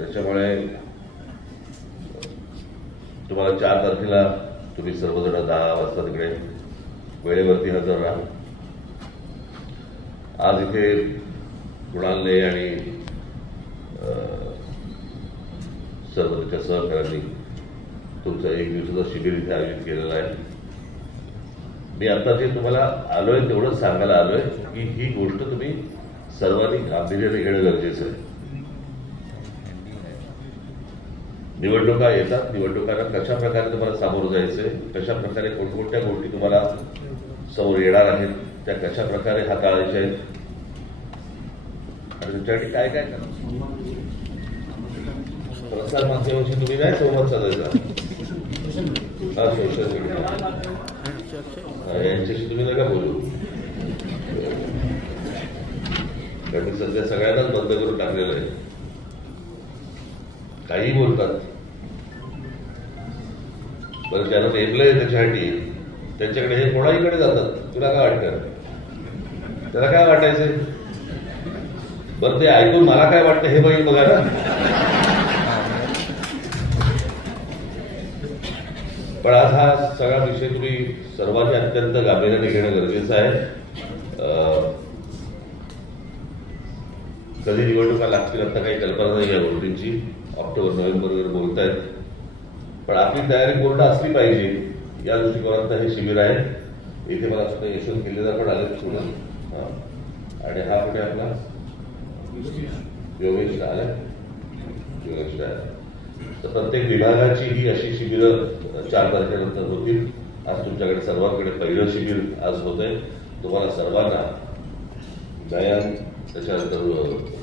त्याच्यामुळे तुम्हाला 4 तारखेला तुम्ही सर्वजण 10 वाजता तिकडे वेळेवरती हजर राहा. आज इथे कुणालने आणि सर्व त्याच्या सहकाऱ्यांनी तुमचं 1 दिवसाचं शिबिर इथे आयोजित केलेलं आहे. मी आता जे तुम्हाला आलोय तेवढंच सांगायला आलोय की ही गोष्ट तुम्ही सर्वांनी गांभीर्याने घेणं गरजेचं आहे. निवडणुका येतात, निवडणुकांना कशा प्रकारे तुम्हाला सामोरं जायचंय, कशा प्रकारे कोणकोणत्या गोष्टी तुम्हाला समोर येणार आहेत, त्या कशा प्रकारे हाताळायच्या आहेत आणि तुमच्यासाठी काय काय करा. प्रसार माध्यमांशी तुम्ही नाही संवाद साधायचा. हा सोशल मीडिया यांच्याशी तुम्ही नका बोलू. कारण सध्या सगळ्यांनाच बंद करून टाकलेलं आहे. काही बोलतात. बरं ज्यांना नेमलंय त्याच्यासाठी त्यांच्याकडे हे कोणाहीकडे जातात. तुला काय वाटतं? त्याला काय वाटायचंय? बरं ते ऐकून मला काय वाटतं हे बघितलं बघा ना. पण आज हा सगळा विषय तुम्ही सर्वांनी अत्यंत गांभीर्याने घेणं गरजेचं आहे. कधी निवडणुका लागतील आता काही कल्पना नाही या गोष्टींची. ऑक्टोबर नोव्हेंबर वगैरे बोलतायत. पण आपली तयारी पूर्ण असली पाहिजे या दृष्टिकोनात हे शिबिर आहे. इथे मला सुद्धा यशवंत केलेला पण आले सोडून. आणि हा कुठे आपला योगेश आला. योगेश आहे. तर प्रत्येक विभागाची ही अशी शिबिरं 4 तारखेनंतर होतील. आज तुमच्याकडे सर्वांकडे पहिलं शिबिर आज होत आहे. तुम्हाला सर्वांना दयान त्याच्यानंतर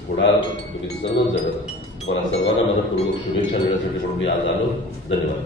कुणाल तुम्ही सर्वच जण तुम्हाला सर्वांना मनपूर्वक शुभेच्छा देण्यासाठी म्हणून मी आज आलो. धन्यवाद.